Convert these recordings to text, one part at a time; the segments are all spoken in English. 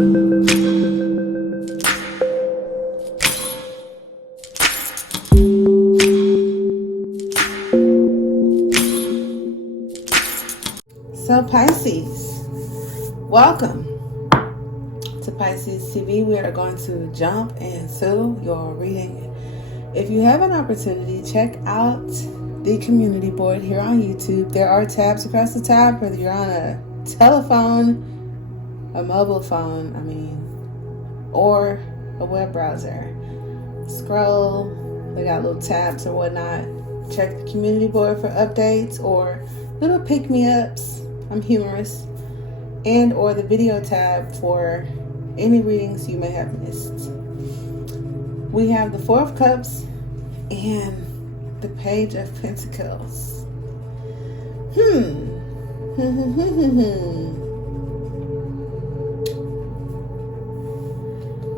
So Pisces, welcome to Pisces TV. We are going to jump into your reading. If you have an opportunity, check out the community board here on YouTube. There are tabs across the top, whether you're on a telephone, a mobile phone, or a web browser. Scroll, they got little tabs or whatnot. Check the community board for updates or little pick-me-ups. I'm humorous. And or the video tab for any readings you may have missed. We have the Four of Cups and the Page of Pentacles.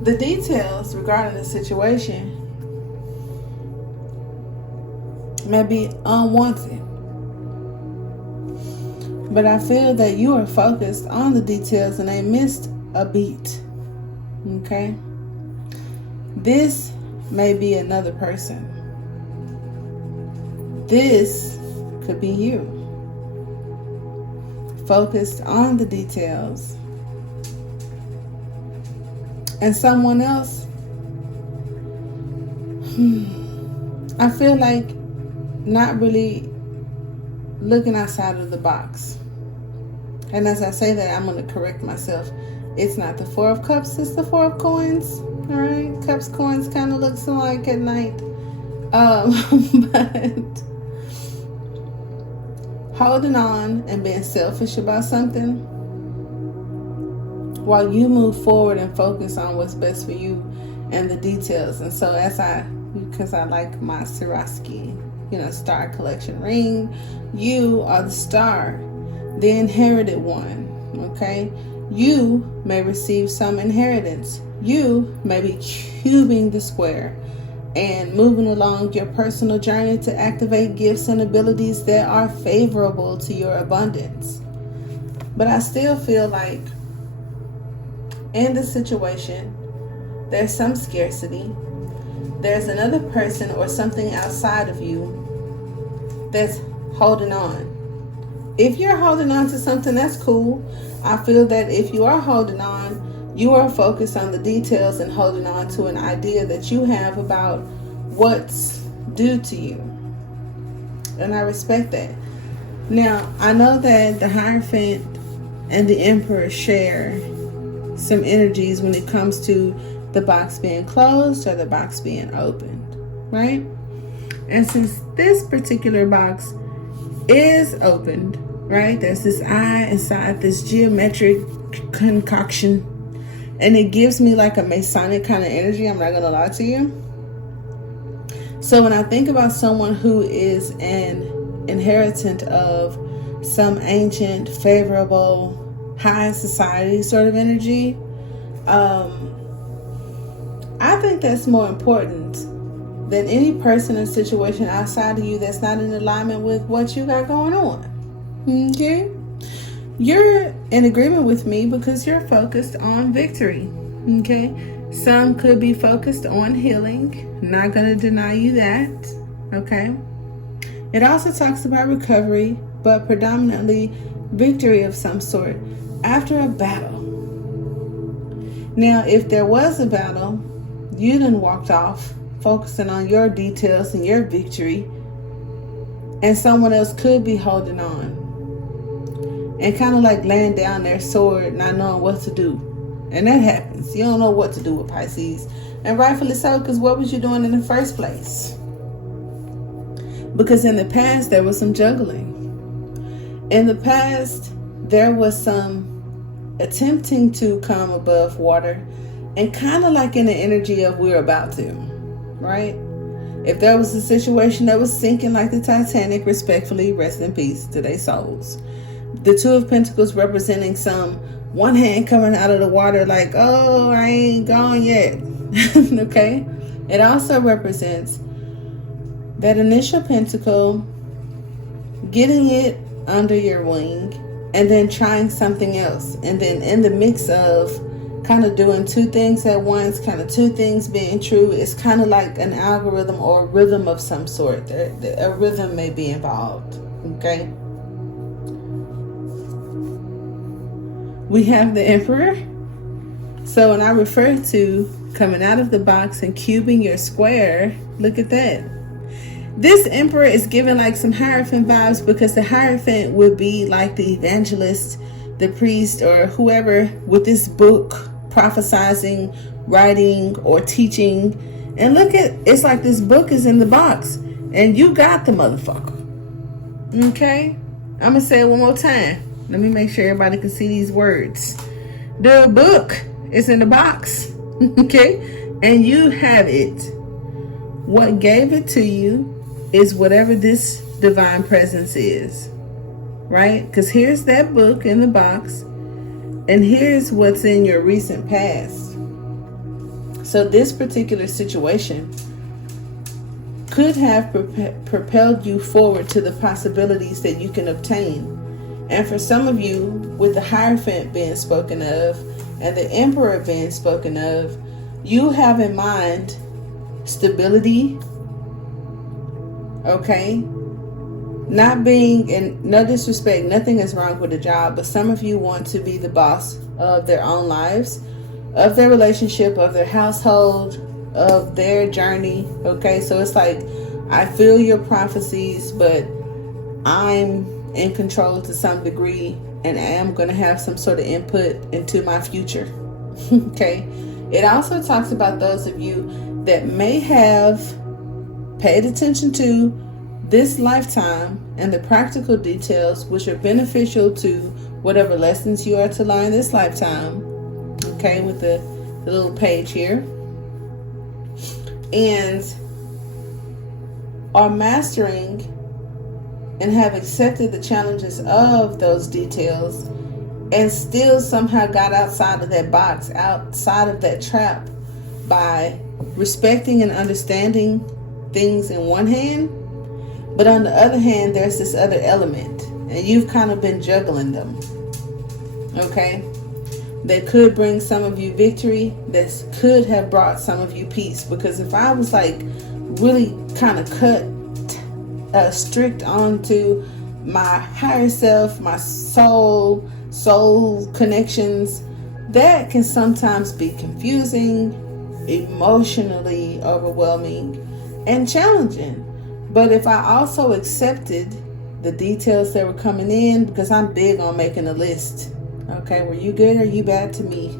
The details regarding the situation may be unwanted. But I feel that you are focused on the details and they missed a beat. Okay? This may be another person. This could be you. Focused on the details. And someone else, I feel like not really looking outside of the box. And as I say that, I'm going to correct myself. It's not the Four of Cups, it's the Four of Coins. All right, cups, coins kind of looks alike at night. But holding on and being selfish about something while you move forward and focus on what's best for you and the details. And so because I like my Swarovski, star collection ring, you are the star, the inherited one. Okay, you may receive some inheritance. You may be cubing the square and moving along your personal journey to activate gifts and abilities that are favorable to your abundance. But I still feel like in this situation, there's some scarcity. There's another person or something outside of you that's holding on. If you're holding on to something, that's cool. I feel that if you are holding on, you are focused on the details and holding on to an idea that you have about what's due to you. And I respect that. Now, I know that the Hierophant and the Emperor share some energies when it comes to the box being closed or the box being opened, right? And since this particular box is opened, right, there's this eye inside this geometric concoction, and it gives me like a Masonic kind of energy. I'm not gonna lie to you. So when I think about someone who is an inheritant of some ancient, favorable, high society sort of energy, I think that's more important than any person or situation outside of you that's not in alignment with what you got going on. Okay? You're in agreement with me because you're focused on victory. Okay? Some could be focused on healing. Not going to deny you that. Okay? It also talks about recovery, but predominantly victory of some sort after a battle. Now, if there was a battle, you done walked off focusing on your details and your victory, and someone else could be holding on and kind of like laying down their sword, not knowing what to do. And that happens. You don't know what to do with Pisces, and rightfully so, because what was you doing in the first place? Because in the past there was some juggling. In the past there was some attempting to come above water, and kind of like in the energy of we're about to, right? If there was a situation that was sinking like the Titanic, respectfully, rest in peace to their souls. The Two of Pentacles representing some one hand coming out of the water like, oh, I ain't gone yet. Okay? It also represents that initial pentacle, getting it under your wing, and then trying something else. And then in the mix of kind of doing two things at once, kind of two things being true. It's kind of like an algorithm or a rhythm of some sort. A rhythm may be involved. Okay. We have the Emperor. So when I refer to coming out of the box and cubing your square, look at that. This Emperor is giving like some Hierophant vibes, because the Hierophant would be like the evangelist, the priest, or whoever with this book prophesizing, writing, or teaching. And look at, it's like this book is in the box and you got the motherfucker. Okay, I'm gonna say it one more time. Let me make sure everybody can see these words. The book is in the box. Okay, and you have it. What gave it to you is whatever this divine presence is, right? Because here's that book in the box, and here's what's in your recent past. So this particular situation could have propelled you forward to the possibilities that you can obtain. And for some of you, with the Hierophant being spoken of and the Emperor being spoken of, you have in mind stability, okay? Not being, in no disrespect, nothing is wrong with a job, but some of you want to be the boss of their own lives, of their relationship, of their household, of their journey, okay? So it's like, I feel your prophecies, but I'm in control to some degree, and I am going to have some sort of input into my future. Okay. It also talks about those of you that may have paid attention to this lifetime and the practical details which are beneficial to whatever lessons you are to learn this lifetime. Okay, with the little page here. And are mastering and have accepted the challenges of those details, and still somehow got outside of that box, outside of that trap, by respecting and understanding things in one hand, but on the other hand, there's this other element, and you've kind of been juggling them. Okay? That could bring some of you victory, that could have brought some of you peace. Because if I was like really kind of strict onto my higher self, my soul connections, that can sometimes be confusing, emotionally overwhelming, and challenging. But if I also accepted the details that were coming in, because I'm big on making a list. Okay, were you good or you bad to me?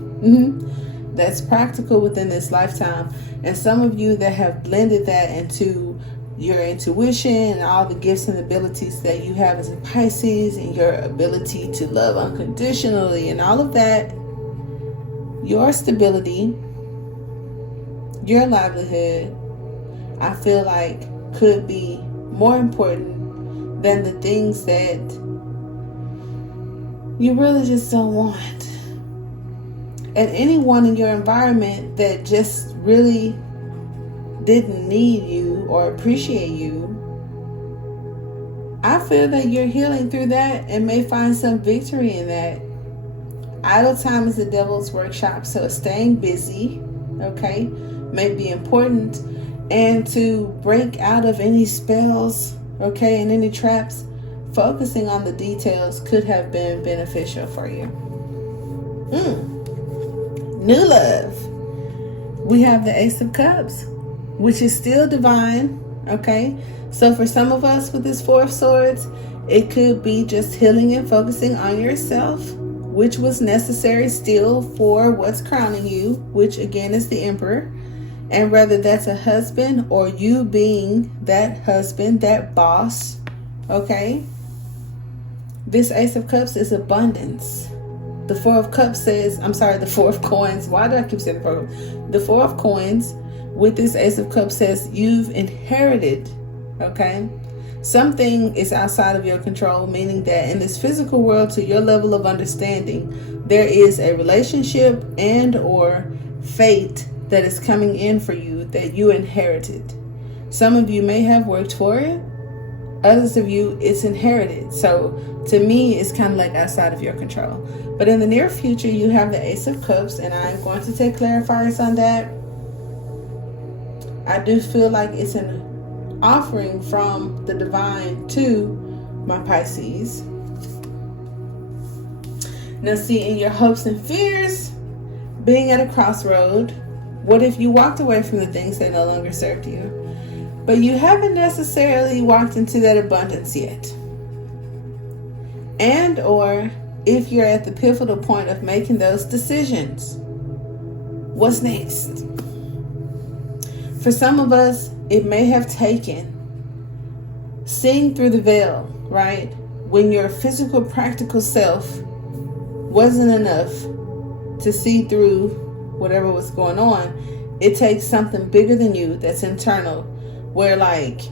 That's practical within this lifetime. And some of you that have blended that into your intuition and all the gifts and abilities that you have as a Pisces, and your ability to love unconditionally and all of that, your stability, your livelihood, I feel like could be more important than the things that you really just don't want. And anyone in your environment that just really didn't need you or appreciate you, I feel that you're healing through that and may find some victory in that. Idle time is the devil's workshop, so staying busy, okay, may be important. And to break out of any spells, okay, and any traps, focusing on the details could have been beneficial for you. New love. We have the Ace of Cups, which is still divine, okay? So for some of us with this Four of Swords, it could be just healing and focusing on yourself, which was necessary still for what's crowning you, which again is the Emperor. And whether that's a husband or you being that husband, that boss, okay? This Ace of Cups is abundance. The Four of Cups says, the Four of Coins. Why do I keep saying the Four of? The Four of Coins with this Ace of Cups says you've inherited, okay? Something is outside of your control, meaning that in this physical world, to your level of understanding, there is a relationship and or fate that is coming in for you that you inherited. Some of you may have worked for it, Others of you, it's inherited. So to me, it's kind of like outside of your control. But in the near future, you have the Ace of Cups, and I'm going to take clarifiers on that. I do feel like it's an offering from the divine to my Pisces. Now see, in your hopes and fears, being at a crossroad, what if you walked away from the things that no longer served you? But you haven't necessarily walked into that abundance yet. And or if you're at the pivotal point of making those decisions, what's next? For some of us, it may have taken seeing through the veil, right? When your physical, practical self wasn't enough to see through whatever was going on. It takes something bigger than you that's internal. Where like,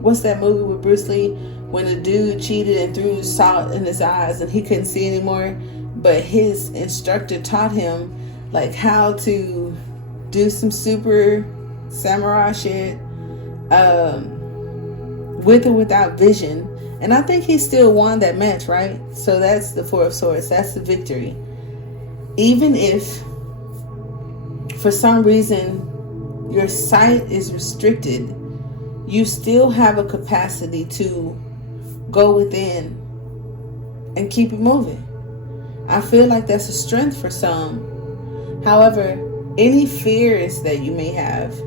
what's that movie with Bruce Lee? When the dude cheated and threw salt in his eyes and he couldn't see anymore. But his instructor taught him like how to do some super samurai shit with or without vision. And I think he still won that match, right? So that's the Four of Swords. That's the victory. Even if for some reason your sight is restricted, you still have a capacity to go within and keep it moving. I feel like that's a strength for some. However, any fears that you may have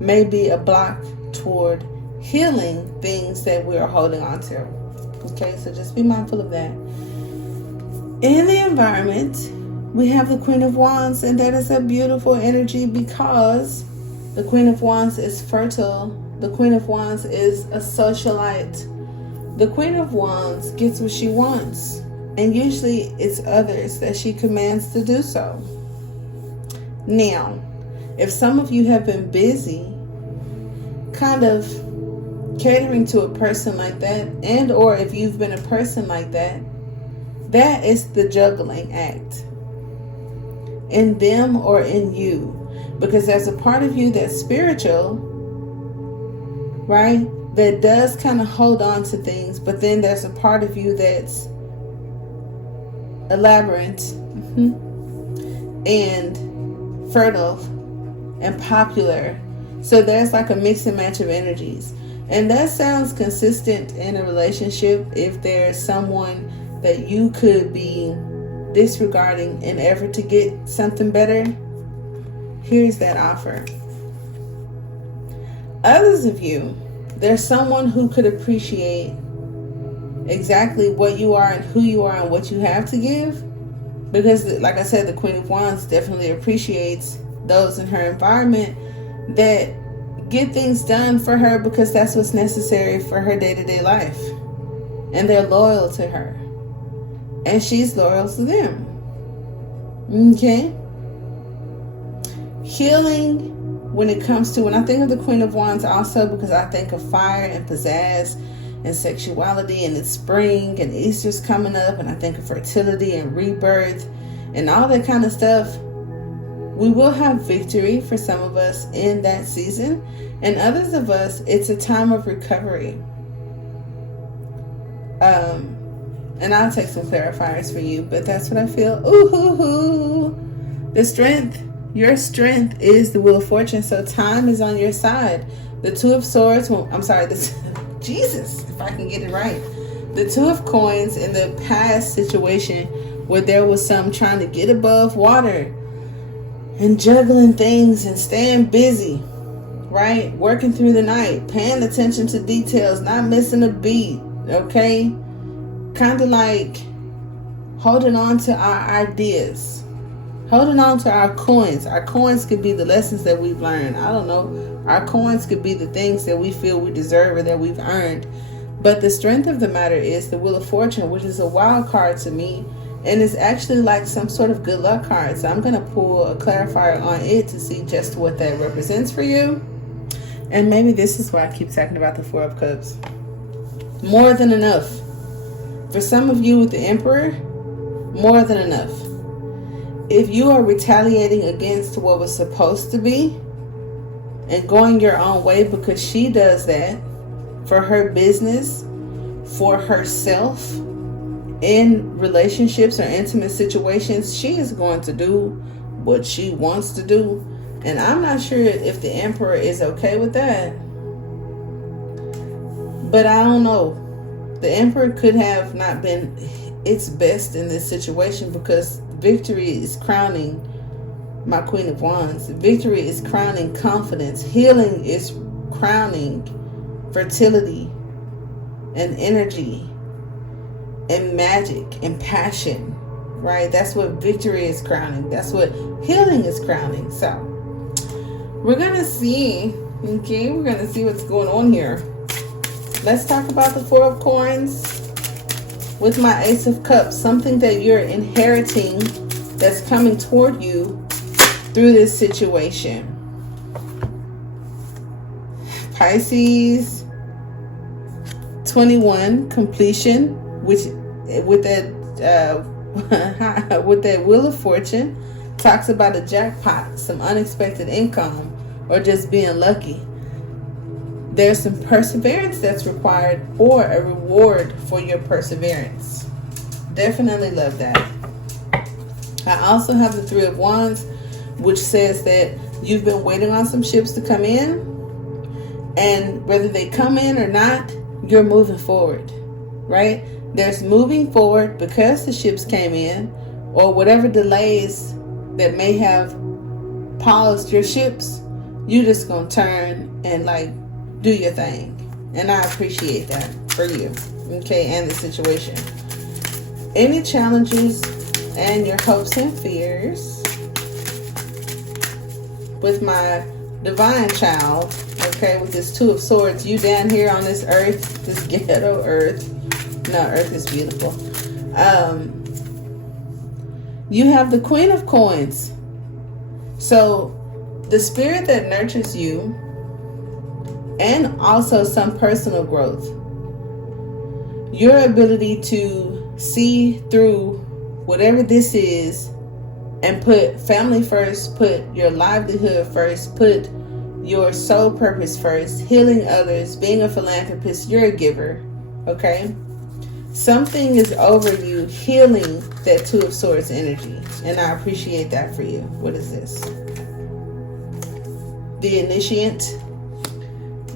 may be a block toward healing things that we are holding on to. Okay, so just be mindful of that. In the environment, we have the Queen of Wands, and that is a beautiful energy because the Queen of Wands is fertile. The Queen of Wands is a socialite. The Queen of Wands gets what she wants, and usually it's others that she commands to do so. Now, if some of you have been busy kind of catering to a person like that, and or if you've been a person like that, that is the juggling act in them or in you, because there's a part of you that's spiritual, right, that does kind of hold on to things, but then there's a part of you that's elaborate and fertile and popular. So there's like a mix and match of energies. And that sounds consistent in a relationship if there's someone that you could be disregarding in effort to get something better. Here's that offer. Others of you, there's someone who could appreciate exactly what you are and who you are and what you have to give. Because like I said, the Queen of Wands definitely appreciates those in her environment that get things done for her because that's what's necessary for her day-to-day life. And they're loyal to her. And she's loyal to them. Okay? Healing when it comes to, when I think of the Queen of Wands also, because I think of fire and pizzazz and sexuality, and it's spring and Easter's coming up, and I think of fertility and rebirth and all that kind of stuff. We will have victory for some of us in that season, and others of us, it's a time of recovery. And I'll take some clarifiers for you, but that's what I feel. Ooh, the strength, your strength is the Wheel of Fortune, so time is on your side. The Two of Swords, Jesus, if I can get it right. The Two of Coins in the past situation where there was some trying to get above water and juggling things and staying busy, right? Working through the night, paying attention to details, not missing a beat, okay? Kind of like holding on to our ideas, holding on to our coins. Our coins could be the lessons that we've learned. I don't know. Our coins could be the things that we feel we deserve or that we've earned. But the strength of the matter is the Wheel of Fortune, which is a wild card to me. And it's actually like some sort of good luck card. So I'm going to pull a clarifier on it to see just what that represents for you. And maybe this is why I keep talking about the Four of Cups. More than enough. For some of you with the Emperor, more than enough. If you are retaliating against what was supposed to be and going your own way because she does that, for her business, for herself, in relationships or intimate situations, she is going to do what she wants to do. And I'm not sure if the Emperor is okay with that. But I don't know. The Emperor could have not been its best in this situation, because victory is crowning my Queen of Wands. Victory is crowning confidence. Healing is crowning fertility and energy and magic and passion, right? That's what victory is crowning. That's what healing is crowning. So we're going to see, okay, we're going to see what's going on here. Let's talk about the Four of Coins with my Ace of Cups. Something that you're inheriting that's coming toward you through this situation. Pisces 21, completion, which with that with that Wheel of Fortune talks about a jackpot, some unexpected income, or just being lucky. There's some perseverance that's required, or a reward for your perseverance. Definitely love that. I also have the Three of Wands, which says that you've been waiting on some ships to come in, and whether they come in or not, you're moving forward, right? There's moving forward because the ships came in, or whatever delays that may have paused your ships, you just gonna turn and like do your thing. And I appreciate that for you, okay, and the situation. Any challenges and your hopes and fears with my divine child, okay, with this Two of Swords, you down here on this earth, this ghetto earth. No, earth is beautiful. You have the Queen of Coins. So the spirit that nurtures you, and also some personal growth. Your ability to see through whatever this is and put family first, put your livelihood first, put your soul purpose first, healing others, being a philanthropist. You're a giver, okay? Something is over you healing that Two of Swords energy, and I appreciate that for you. What is this? The Initiate.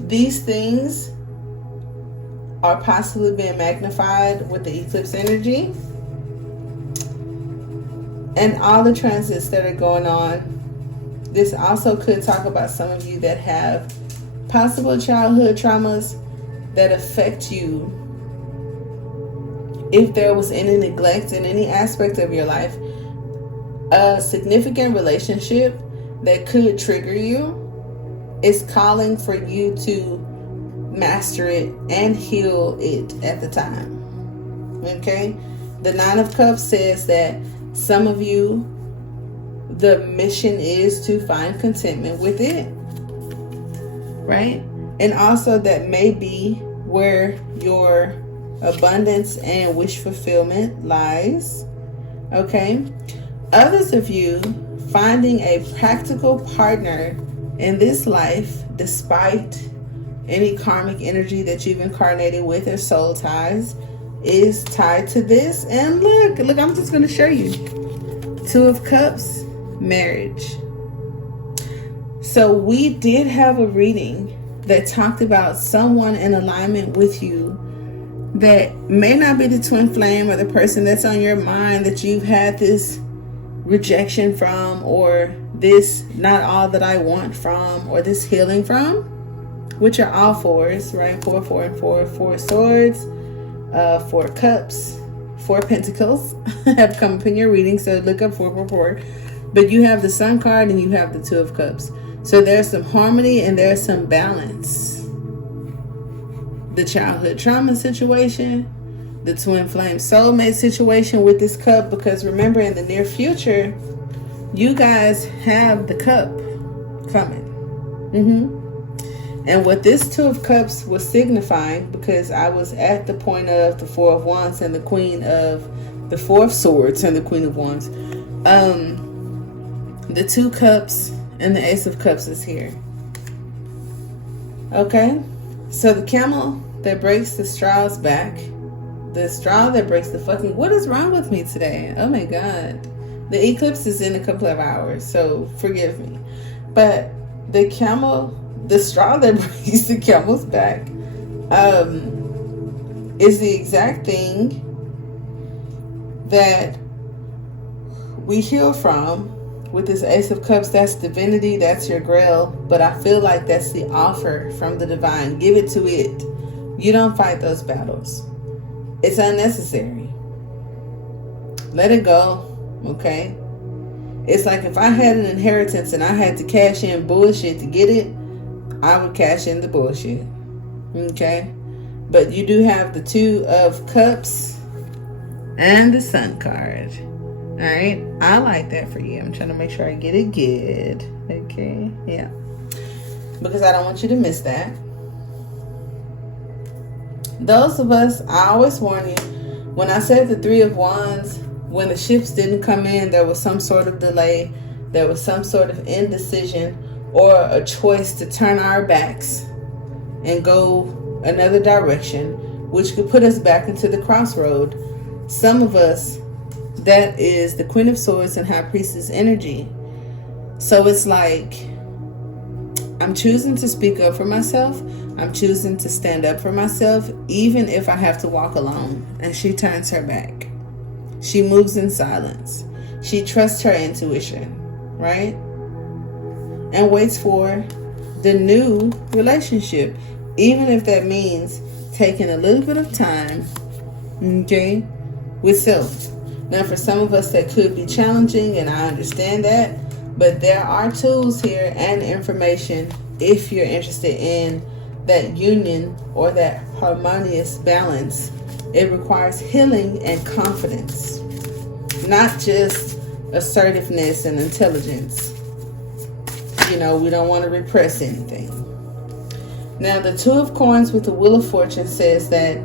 These things are possibly being magnified with the eclipse energy and all the transits that are going on. This also could talk about some of you that have possible childhood traumas that affect you. If there was any neglect in any aspect of your life, a significant relationship that could trigger you is calling for you to master it and heal it at the time. Okay? The Nine of Cups says that some of you, the mission is to find contentment with it, right? And also that may be where your abundance and wish fulfillment lies. Okay? Others of you finding a practical partner in this life, despite any karmic energy that you've incarnated with or soul ties, is tied to this. And look, I'm just going to show you. Two of Cups, marriage. So we did have a reading that talked about someone in alignment with you that may not be the twin flame or the person that's on your mind that you've had this rejection from, or this not all that I want from, or this healing from, which are all fours, right? 4, 4, and 4. 4 swords, 4 cups, 4 pentacles have come up in your reading. So look up 4, 4, 4. But you have the Sun card and you have the Two of Cups. So there's some harmony and there's some balance. The childhood trauma situation, the twin flame soulmate situation with this cup, because remember, in the near future, you guys have the cup coming. And what this Two of Cups was signifying, because I was at the point of the Four of Wands and the Queen of the Four of Swords and the Queen of Wands. The Two Cups and the Ace of Cups is here. Okay? So the camel that breaks the straw's back, the straw that breaks the fucking... What is wrong with me today? Oh my God. The eclipse is in a couple of hours, so forgive me. But the straw that breaks the camel's back is the exact thing that we heal from with this Ace of Cups. That's divinity, that's your grail, but I feel like that's the offer from the divine. Give it to it. You don't fight those battles. It's unnecessary. Let it go, okay? It's like if I had an inheritance and I had to cash in bullshit to get it, I would cash in the bullshit, okay? But you do have the Two of Cups and the Sun card. All right, I like that for you. I'm trying to make sure I get it good. Okay, yeah, because I don't want you to miss that. Those of us, I always warn you, when I said the Three of Wands, when the ships didn't come in, there was some sort of delay, there was some sort of indecision, or a choice to turn our backs and go another direction, which could put us back into the crossroad. Some of us, that is the Queen of Swords and High Priestess energy. So it's like, I'm choosing to speak up for myself. I'm choosing to stand up for myself, even if I have to walk alone. And she turns her back. She moves in silence. She trusts her intuition, right? And waits for the new relationship, even if that means taking a little bit of time, okay, with self. Now, for some of us, that could be challenging, and I understand that. But there are tools here and information if you're interested in that union or that harmonious balance. It requires healing and confidence, not just assertiveness and intelligence. You know, we don't want to repress anything. Now, the Two of Coins with the Wheel of Fortune says that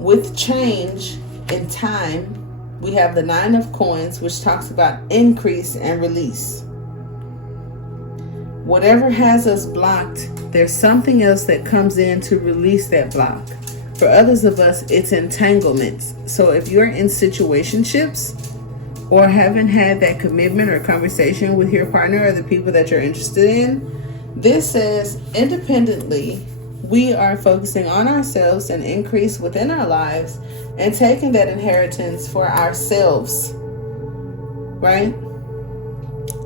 with change in time, we have the Nine of Coins, which talks about increase and release. Whatever has us blocked, there's something else that comes in to release that block. For others of us, it's entanglements. So if you're in situationships or haven't had that commitment or conversation with your partner or the people that you're interested in, this says independently, we are focusing on ourselves and increase within our lives and taking that inheritance for ourselves, right?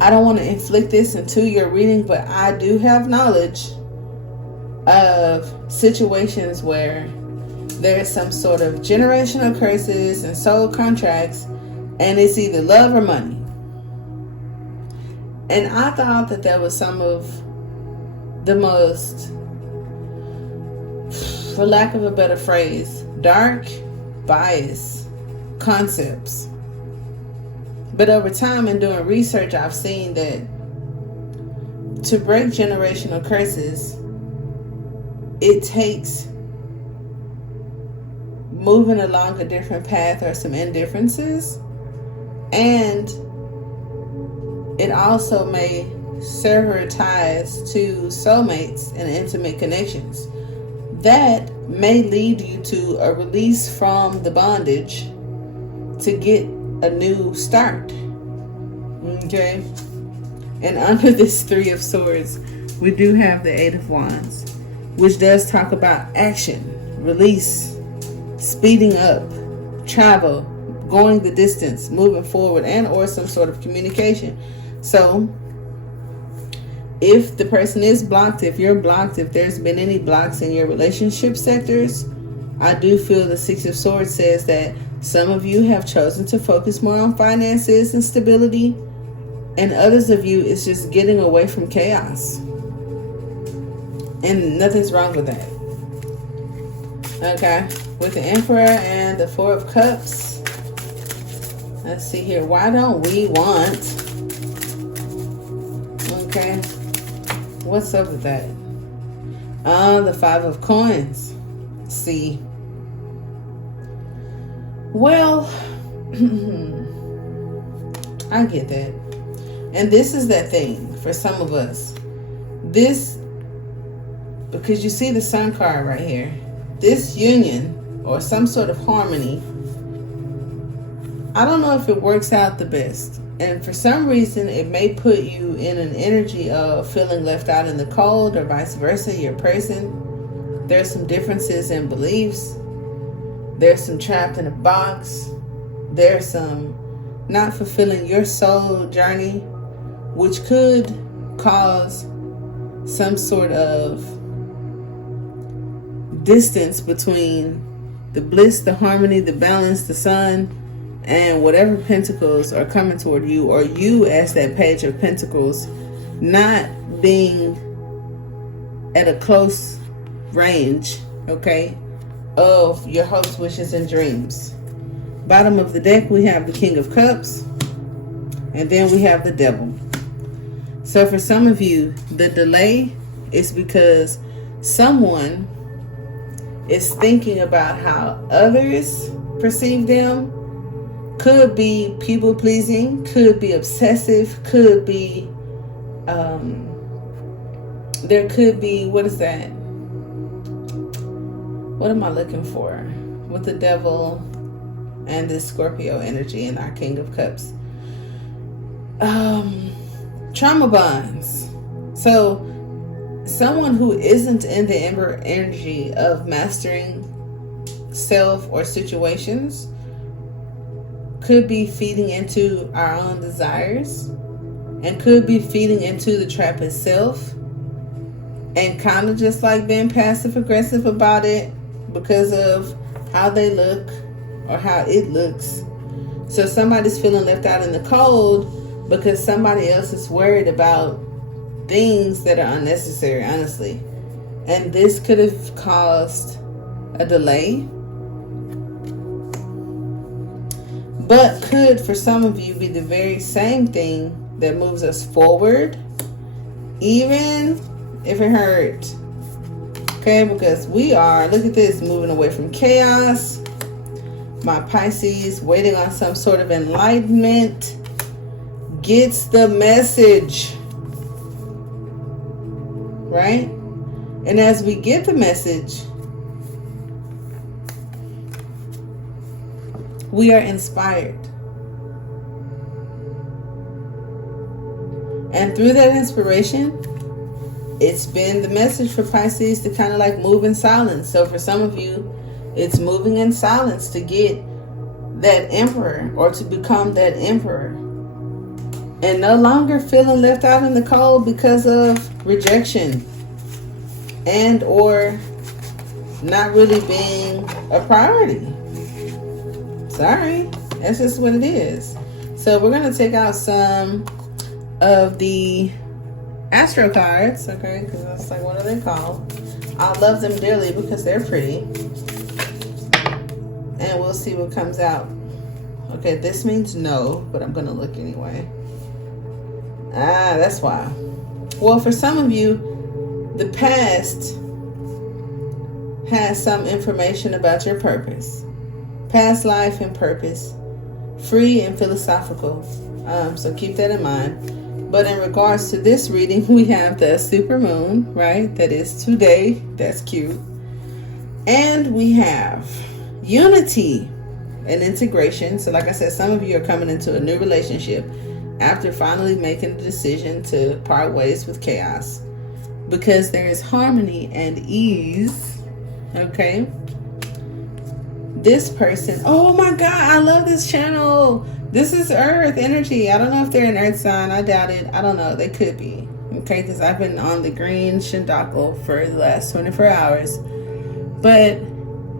I don't want to inflict this into your reading, but I do have knowledge of situations where there's some sort of generational curses and soul contracts, and it's either love or money. And I thought that that was some of the most, for lack of a better phrase, dark, bias concepts. But over time and doing research, I've seen that to break generational curses, it takes moving along a different path or some indifferences, and it also may sever ties to soulmates and intimate connections. That may lead you to a release from the bondage to get a new start. Okay? And under this Three of Swords, we do have the Eight of Wands, which does talk about action, release, speeding up, travel, going the distance, moving forward, and or some sort of communication. So if the person is blocked, if you're blocked, if there's been any blocks in your relationship sectors, I do feel the Six of Swords says that some of you have chosen to focus more on finances and stability, and others of you is just getting away from chaos. And nothing's wrong with that. Okay, with the Emperor and the Four of Cups, let's see here. Why don't we want, okay, what's up with that? The Five of Coins. See, well, I get that. And this is that thing for some of us. This because you see the Sun card right here. This union or some sort of harmony, I don't know if it works out the best. And for some reason, it may put you in an energy of feeling left out in the cold, or vice versa, your person. There's some differences in beliefs. There's some trapped in a box. There's some not fulfilling your soul journey, which could cause some sort of distance between the bliss, the harmony, the balance, the sun, and whatever pentacles are coming toward you, or you as that page of pentacles not being at a close range, okay, of your hopes, wishes, and dreams. Bottom of the deck, we have the King of Cups, and then we have the Devil. So for some of you, the delay is because someone is thinking about how others perceive them. Could be people pleasing, could be obsessive, could be, there could be, what is that? What am I looking for? With the Devil and this Scorpio energy and our King of Cups. Trauma bonds. So someone who isn't in the Ember energy of mastering self or situations could be feeding into our own desires and could be feeding into the trap itself, and kind of just like being passive aggressive about it because of how they look or how it looks. So somebody's feeling left out in the cold because somebody else is worried about things that are unnecessary, honestly. And this could have caused a delay, but could for some of you be the very same thing that moves us forward, even if it hurt. Okay, because we are, look at this, moving away from chaos. My Pisces, waiting on some sort of enlightenment, gets the message, right? And as we get the message, we are inspired. And through that inspiration, it's been the message for Pisces to kind of like move in silence. So for some of you, it's moving in silence to get that emperor or to become that emperor. And no longer feeling left out in the cold because of rejection and or not really being a priority. Sorry, that's just what it is. So we're going to take out some of the Astro cards, okay, because that's like, what are they called? I love them dearly because they're pretty. And we'll see what comes out. Okay, this means no, but I'm going to look anyway. Ah, that's why. Well, for some of you, the past has some information about your purpose. Past life and purpose. Free and philosophical. So keep that in mind. But in regards to this reading, we have the super moon, right? That is today. That's cute. And we have unity and integration. So like I said, some of you are coming into a new relationship after finally making the decision to part ways with chaos, because there is harmony and ease. Okay. This person, oh my God, I love this channel. This is Earth energy. I don't know if they're an Earth sign. I doubt it. I don't know. They could be. Okay, because I've been on the green Shindaku for the last 24 hours. But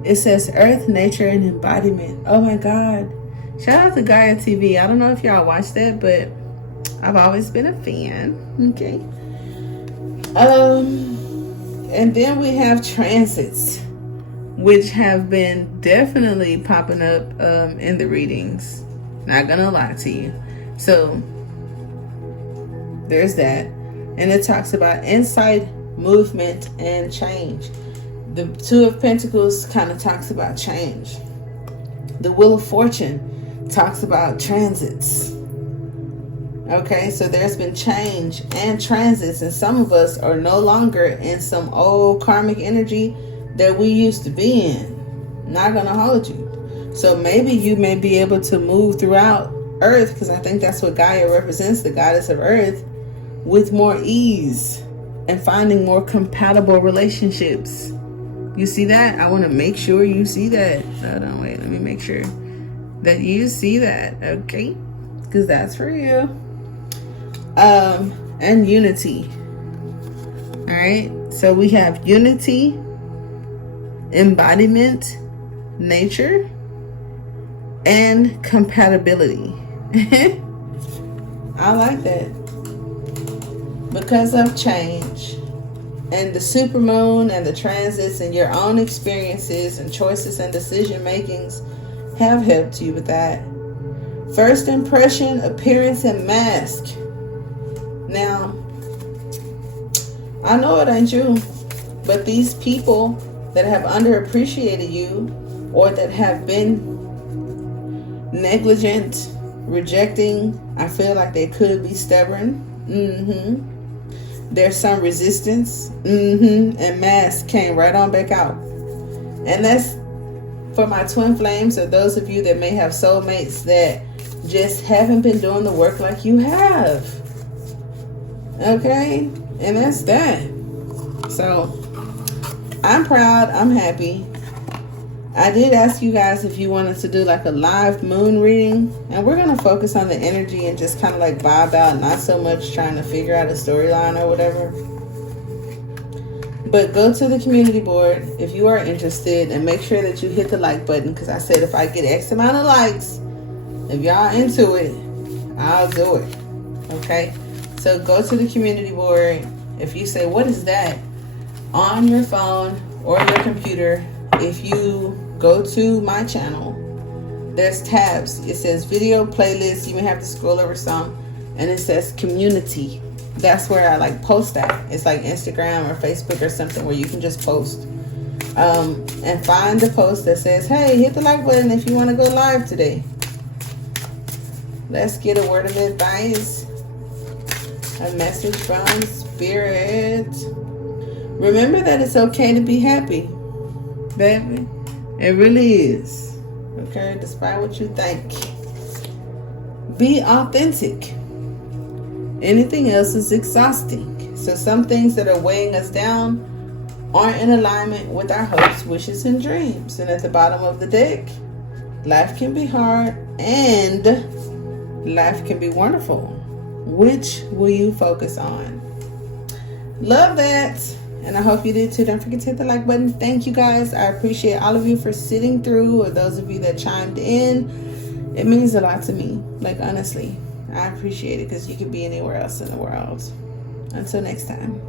it says Earth, nature, and embodiment. Oh my God. Shout out to Gaia TV. I don't know if y'all watch that, but I've always been a fan. Okay. And then we have transits, which have been definitely popping up in the readings. Not gonna lie to you. So there's that. And it talks about insight, movement, and change. The Two of Pentacles kind of talks about change. The Wheel of Fortune talks about transits. Okay, so there's been change and transits, and some of us are no longer in some old karmic energy that we used to be in. Not gonna hold you. So maybe you may be able to move throughout Earth, because I think that's what Gaia represents, the goddess of Earth, with more ease and finding more compatible relationships. You see that? I want to make sure you see that. Hold on, wait, let me make sure that you see that, okay? Because that's for you. And unity. All right, so we have unity, embodiment, nature, and compatibility. I like that. Because of change and the supermoon and the transits and your own experiences and choices and decision makings have helped you with that. First impression, appearance, and mask. Now, I know it ain't you, but these people that have underappreciated you or that have been negligent, rejecting, I feel like they could be stubborn. There's some resistance. And mask came right on back out. And that's for my twin flames, or those of you that may have soulmates that just haven't been doing the work like you have. Okay? And that's that. So I'm proud. I'm happy. I did ask you guys if you wanted to do like a live moon reading, and we're going to focus on the energy and just kind of like vibe out, not so much trying to figure out a storyline or whatever. But go to the community board if you are interested, and make sure that you hit the like button, because I said if I get X amount of likes, if y'all into it, I'll do it. Okay? So go to the community board. If you say, what is that? On your phone or your computer, if you go to my channel, there's tabs. It says video playlist. You may have to scroll over some, and it says community. That's where I like post at. It's like Instagram or Facebook or something where you can just post. And find the post that says, hey, hit the like button if you want to go live today. Let's get a word of advice. A message from Spirit. Remember that it's okay to be happy, baby. It really is. Okay, despite what you think. Be authentic. Anything else is exhausting. So some things that are weighing us down aren't in alignment with our hopes, wishes, and dreams. And at the bottom of the deck, life can be hard and life can be wonderful. Which will you focus on? Love that. And I hope you did too. Don't forget to hit the like button. Thank you guys. I appreciate all of you for sitting through, or those of you that chimed in. It means a lot to me. Like, honestly, I appreciate it, because you could be anywhere else in the world. Until next time.